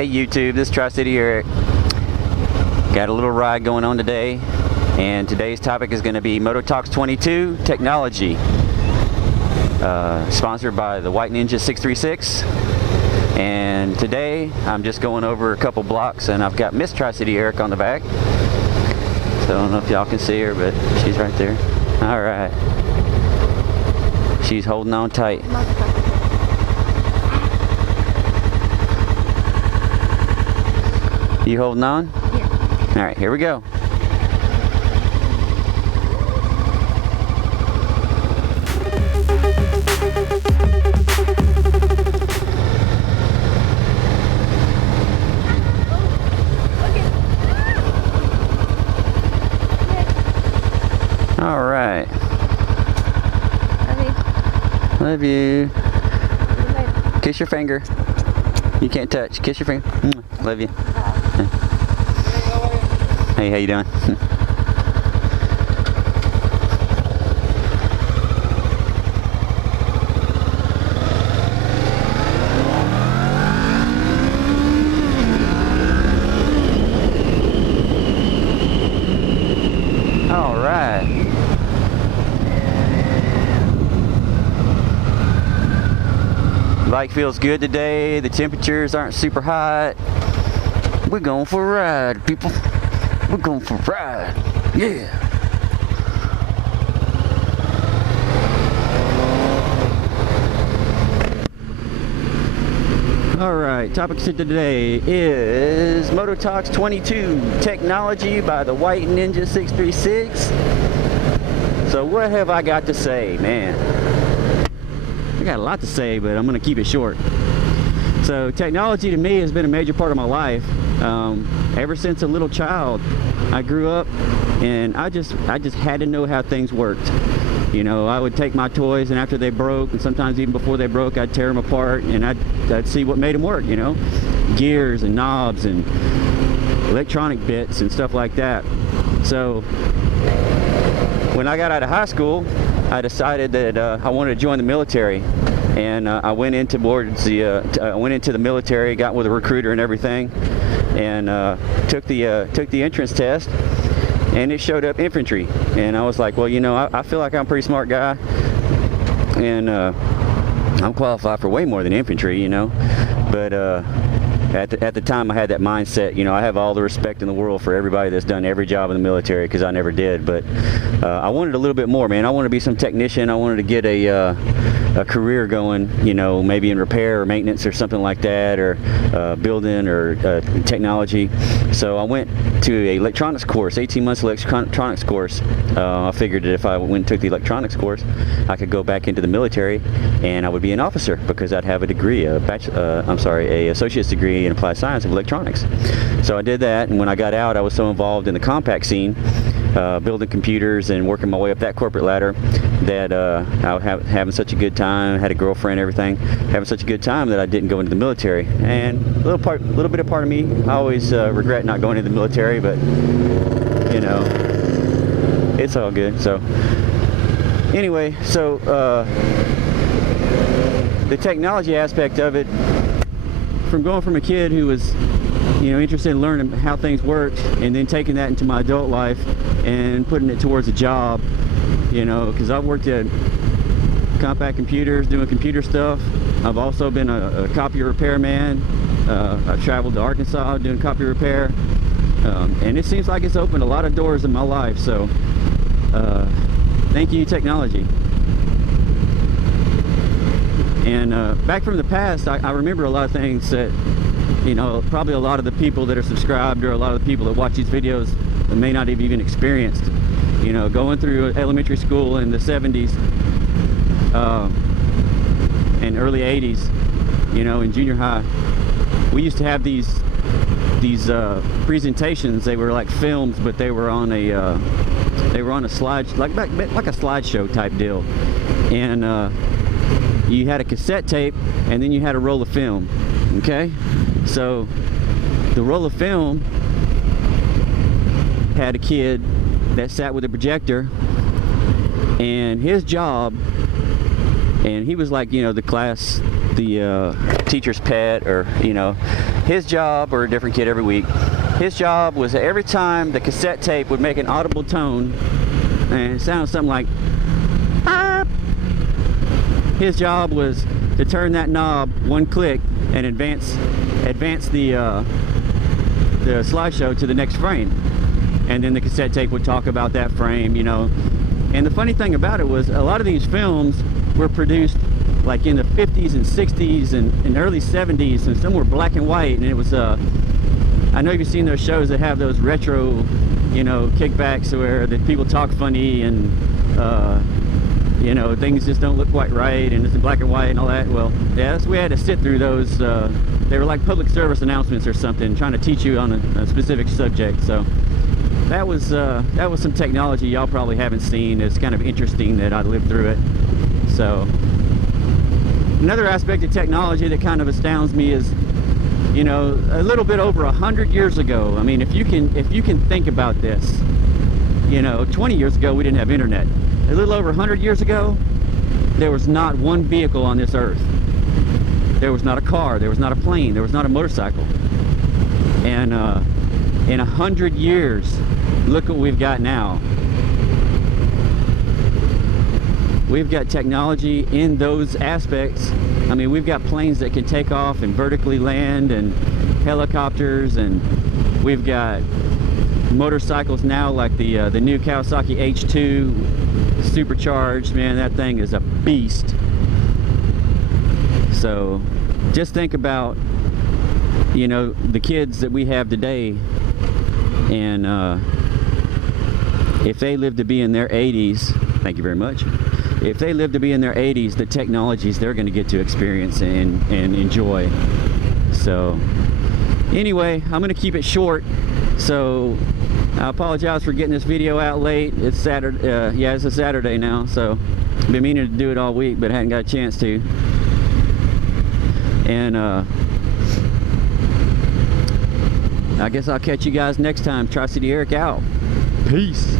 Hey YouTube, this is Tri-City Eric. Got a little ride going on today, and today's topic is going to be Mototalks 22 technology. Sponsored by the White Ninja 636. And today I'm just going over a couple blocks, and I've got Miss Tri-City Eric on the back. So I don't know if y'all can see her, but she's right there. All right. She's holding on tight. You holding on? Yeah. All right, here we go. All right. Love you. Kiss your finger. You can't touch. Kiss your finger. Love you. Hey, how you doing? All right. Bike feels good today. The temperatures aren't super hot. We're going for a ride, people. We're going for a ride. Yeah. All right, topic of today is Mototalks 22 technology by the White Ninja 636. So what have I got to say, man? I got a lot to say, but I'm gonna keep it short. So technology to me has been a major part of my life. Ever since a little child, I grew up and I just had to know how things worked. You know, I would take my toys, and after they broke, and sometimes even before they broke, I'd tear them apart, and I'd see what made them work, you know, gears and knobs and electronic bits and stuff like that. So when I got out of high school, I decided that I wanted to join the military, and I went into the military, got with a recruiter and everything, and took the entrance test, and it showed up infantry, and I was like, well, you know, I feel like I'm a pretty smart guy, and I'm qualified for way more than infantry, you know, but at the time I had that mindset. You know, I have all the respect in the world for everybody that's done every job in the military, because I never did, but I wanted a little bit more, man. I wanted to be some technician. I wanted to get a career going, you know, maybe in repair or maintenance or something like that, or building or technology. So I went to an electronics course, 18 months electronics course. I figured that if I went and took the electronics course, I could go back into the military and I would be an officer, because I'd have a degree, a associate's degree in applied science of electronics. So I did that, and when I got out, I was so involved in the compact scene, building computers and working my way up that corporate ladder, that I was having such a good time. Had a girlfriend, everything, having such a good time that I didn't go into the military. And a little bit of part of me, I always regret not going into the military, but you know, it's all good. So anyway, so the technology aspect of it, from going from a kid who was, you know, interested in learning how things worked, and then taking that into my adult life and putting it towards a job, you know, because I've worked at compact computers doing computer stuff. I've also been a copier repairman. I've traveled to Arkansas doing copy repair, and it seems like it's opened a lot of doors in my life. So thank you, technology. And back from the past, I remember a lot of things that, you know, probably a lot of the people that are subscribed, or a lot of the people that watch these videos, may not have even experienced. You know, going through elementary school in the 70s and early 80s, you know, in junior high, we used to have these presentations. They were like films, but they were on a slide, like a slideshow type deal, and you had a cassette tape, and then you had a roll of film. Okay, so the roll of film had a kid that sat with a projector, and his job, and he was like, you know, the class teacher's pet, or you know, his job, or a different kid every week. His job was that every time the cassette tape would make an audible tone, and it sounded something like "Arp," his job was to turn that knob one click and advance the slideshow to the next frame, and then the cassette tape would talk about that frame, you know. And the funny thing about it was, a lot of these films were produced like in the 50s and 60s and early 70s, and some were black and white, and it was I know you've seen those shows that have those retro, you know, kickbacks where the people talk funny and you know, things just don't look quite right, and it's in black and white and all that. Well, yes, we had to sit through those. They were like public service announcements or something, trying to teach you on a specific subject. So that was some technology y'all probably haven't seen. It's kind of interesting that I lived through it. So another aspect of technology that kind of astounds me is, you know, a little bit over 100 years ago. I mean, if you can think about this, you know, 20 years ago we didn't have internet. A little over 100 years ago, there was not one vehicle on this earth. There was not a car, there was not a plane, there was not a motorcycle. And in 100 years, look what we've got now. We've got technology in those aspects. I mean, we've got planes that can take off and vertically land, and helicopters, and we've got motorcycles now like the new Kawasaki H2 supercharged. Man, that thing is a beast. So just think about, you know, the kids that we have today, and if they live to be in their 80s, thank you very much, if they live to be in their 80s, the technologies they're going to get to experience and enjoy. So anyway, I'm going to keep it short. So I apologize for getting this video out late. It's Saturday. Yeah, it's a Saturday now, so I've been meaning to do it all week, but hadn't got a chance to. And I guess I'll catch you guys next time. Tri-City Eric out. Peace.